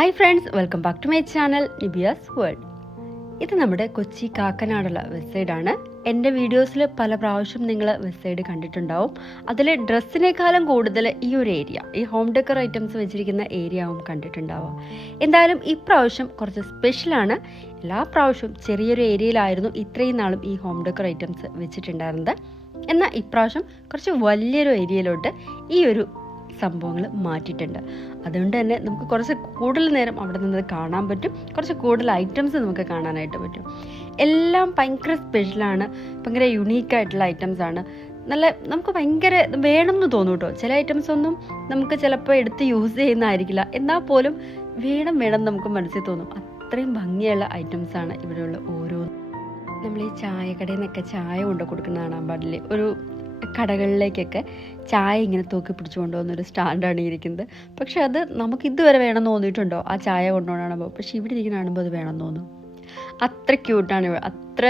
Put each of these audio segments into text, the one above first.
Hi friends, welcome back to my channel Nibiya's world. ഇത് നമ്മുടെ Kochi കാക്കനാടുള്ള west സൈഡാണ്. എൻ്റെ വീഡിയോസിൽ പല പ്രാവശ്യം നിങ്ങൾ വെസ്റ്റ് സൈഡ് കണ്ടിട്ടുണ്ടാവും. അതിൽ ഡ്രസ്സിനേക്കാളും കൂടുതൽ ഈ ഒരു ഏരിയ, ഈ ഹോം ഡെക്കർ ഐറ്റംസ് വെച്ചിരിക്കുന്ന ഏരിയ ആവും കണ്ടിട്ടുണ്ടാവുക. എന്തായാലും ഇപ്രാവശ്യം കുറച്ച് സ്പെഷ്യലാണ്. എല്ലാ പ്രാവശ്യവും ചെറിയൊരു ഏരിയയിലായിരുന്നു ഇത്രയും നാളും ഈ ഹോം ഡെക്കർ ഐറ്റംസ് വെച്ചിട്ടുണ്ടായിരുന്നത്. എന്നാൽ ഇപ്രാവശ്യം കുറച്ച് വലിയൊരു ഏരിയയിലോട്ട് ഈ ഒരു സംഭവങ്ങൾ മാറ്റിയിട്ടുണ്ട്. അതുകൊണ്ട് തന്നെ നമുക്ക് കുറച്ച് കൂടുതൽ നേരം അവിടെ നിന്ന് കാണാൻ പറ്റും, കുറച്ച് കൂടുതൽ ഐറ്റംസ് നമുക്ക് കാണാനായിട്ട് പറ്റും. എല്ലാം ഭയങ്കര സ്പെഷ്യലാണ്, ഭയങ്കര യുണീക്കായിട്ടുള്ള ഐറ്റംസാണ്. നമുക്ക് ഭയങ്കര വേണമെന്ന് തോന്നും കേട്ടോ. ചില ഐറ്റംസ് ഒന്നും നമുക്ക് ചിലപ്പോൾ എടുത്ത് യൂസ് ചെയ്യുന്നതായിരിക്കില്ല, എന്നാൽ പോലും വേണം നമുക്ക് മനസ്സിൽ തോന്നും. അത്രയും ഭംഗിയുള്ള ഐറ്റംസാണ് ഇവിടെയുള്ള ഓരോന്നും. നമ്മൾ ഈ ചായക്കടയിൽ നിന്നൊക്കെ ചായ കൊണ്ടു കൊടുക്കുന്ന കാണാൻ പാടില്ലേ, ഒരു കടകളിലേക്കൊക്കെ ചായ ഇങ്ങനെ തൂക്കി പിടിച്ചു കൊണ്ടുപോകുന്നൊരു സ്റ്റാൻഡാണ് ഇരിക്കുന്നത്. പക്ഷെ അത് നമുക്ക് ഇതുവരെ വേണമെന്ന് തോന്നിയിട്ടുണ്ടോ ആ ചായ കൊണ്ടുപോകണമ്പോൾ? പക്ഷെ ഇവിടെ ഇരിക്കുന്ന കാണുമ്പോൾ അത് വേണമെന്ന് തോന്നും. അത്ര ക്യൂട്ടാണ് ഇവിടെ, അത്ര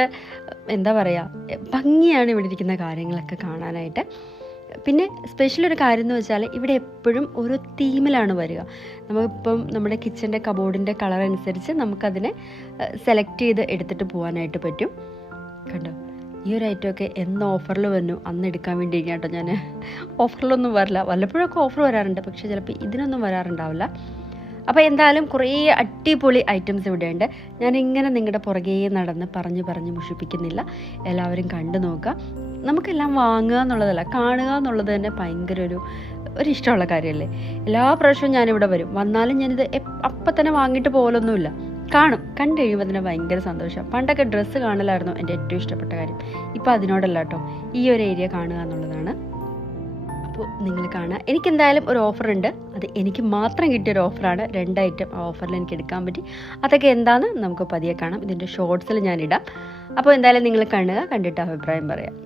എന്താ പറയുക, ഭംഗിയാണ് ഇവിടെ ഇരിക്കുന്ന കാര്യങ്ങളൊക്കെ കാണാനായിട്ട്. പിന്നെ സ്പെഷ്യൽ ഒരു കാര്യം എന്ന് വെച്ചാൽ ഇവിടെ എപ്പോഴും ഒരു തീമിലാണ് വരിക. നമുക്കിപ്പം നമ്മുടെ കിച്ചൻ്റെ കബോർഡിൻ്റെ കളർ അനുസരിച്ച് നമുക്കതിനെ സെലക്ട് ചെയ്ത് എടുത്തിട്ട് പോകാനായിട്ട് പറ്റും. കണ്ടോ, ഈ ഒരു ഐറ്റമൊക്കെ എന്ന് ഓഫറിൽ വന്നു അന്ന് എടുക്കാൻ വേണ്ടി കേട്ടോ. ഞാൻ ഓഫറിലൊന്നും വരില്ല, വല്ലപ്പോഴൊക്കെ ഓഫർ വരാറുണ്ട്, പക്ഷേ ചിലപ്പോൾ ഇതിനൊന്നും വരാറുണ്ടാവില്ല. അപ്പോൾ എന്തായാലും കുറേ അടിപൊളി ഐറ്റംസ് ഇവിടെയുണ്ട്. ഞാനിങ്ങനെ നിങ്ങളുടെ പുറകെ നടന്ന് പറഞ്ഞ് മുഷിപ്പിക്കുന്നില്ല. എല്ലാവരും കണ്ടു നോക്കുക. നമുക്കെല്ലാം വാങ്ങുക എന്നുള്ളതല്ല, കാണുക എന്നുള്ളത് തന്നെ ഭയങ്കര ഒരു ഇഷ്ടമുള്ള കാര്യമല്ലേ. എല്ലാ പ്രാവശ്യവും ഞാനിവിടെ വരും, വന്നാലും ഞാനിത് അപ്പം തന്നെ വാങ്ങിയിട്ട് പോകലൊന്നുമില്ല. കണ്ടു കഴിയുമ്പോൾ അതിന് ഭയങ്കര സന്തോഷം. പണ്ടൊക്കെ ഡ്രസ്സ് കാണലായിരുന്നു എൻ്റെ ഏറ്റവും ഇഷ്ടപ്പെട്ട കാര്യം. ഇപ്പോൾ അതിനോടല്ല കേട്ടോ, ഈ ഒരു ഏരിയ കാണുക എന്നുള്ളതാണ്. അപ്പോൾ നിങ്ങൾ കാണുക. എനിക്കെന്തായാലും ഒരു ഓഫറുണ്ട്, അത് എനിക്ക് മാത്രം കിട്ടിയൊരു ഓഫറാണ്. 2 ഐറ്റം ആ ഓഫറിൽ എനിക്ക് എടുക്കാൻ പറ്റി. അതൊക്കെ എന്താണെന്ന് നമുക്ക് പതിയെ കാണാം. ഇതിൻ്റെ ഷോർട്സിൽ ഞാനിടാം. അപ്പോൾ എന്തായാലും നിങ്ങൾ കാണുക, കണ്ടിട്ട് അഭിപ്രായം പറയാം.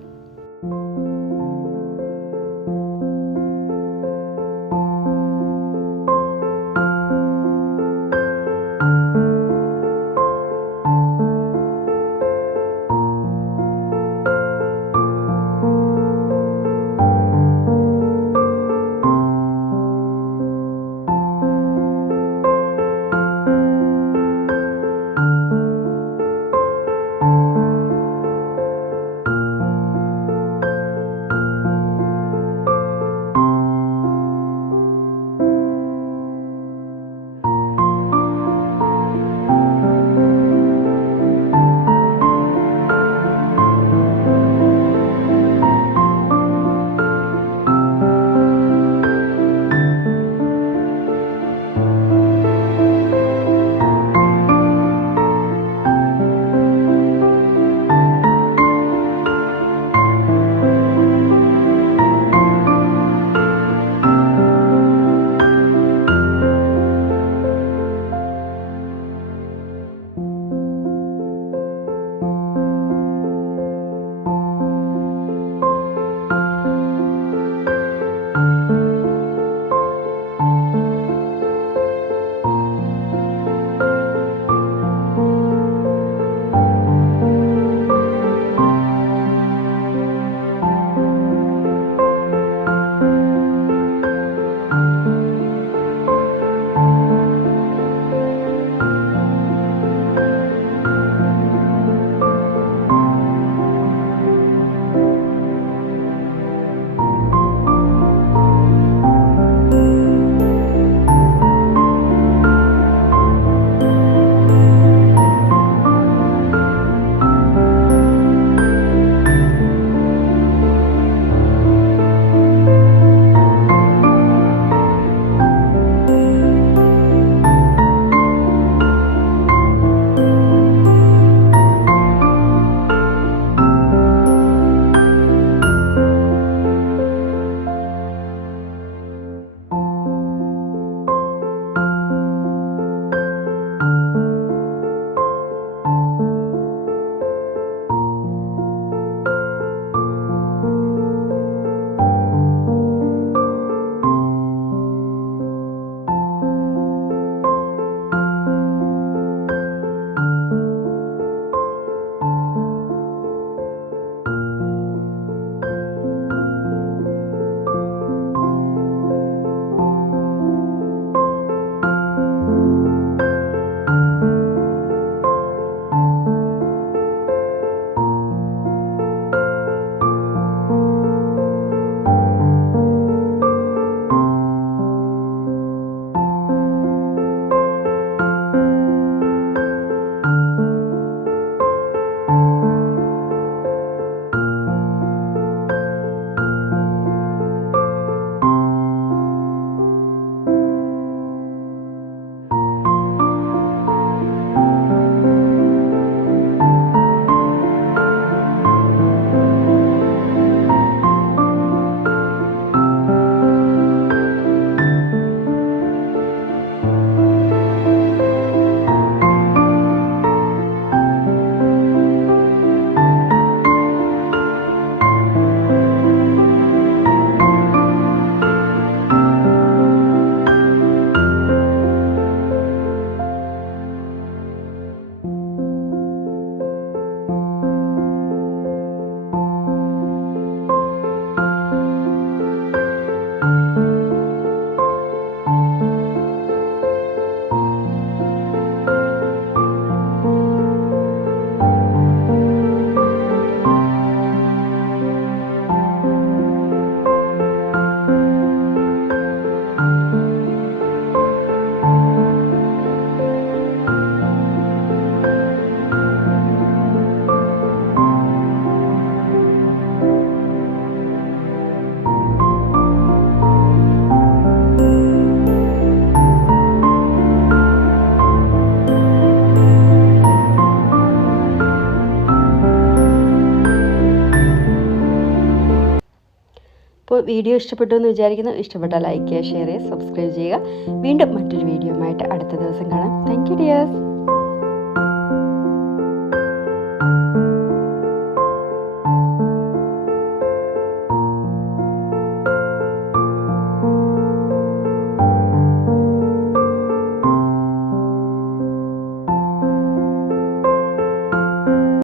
അപ്പോൾ വീഡിയോ ഇഷ്ടപ്പെട്ടു എന്ന് വിചാരിക്കുന്നു. ഇഷ്ടപ്പെട്ടാൽ ലൈക്ക് ചെയ്യുക, ഷെയർ ചെയ്യുക, സബ്സ്ക്രൈബ് ചെയ്യുക. വീണ്ടും മറ്റൊരു വീഡിയോയുമായിട്ട് അടുത്ത ദിവസം കാണാം. Thank you dears.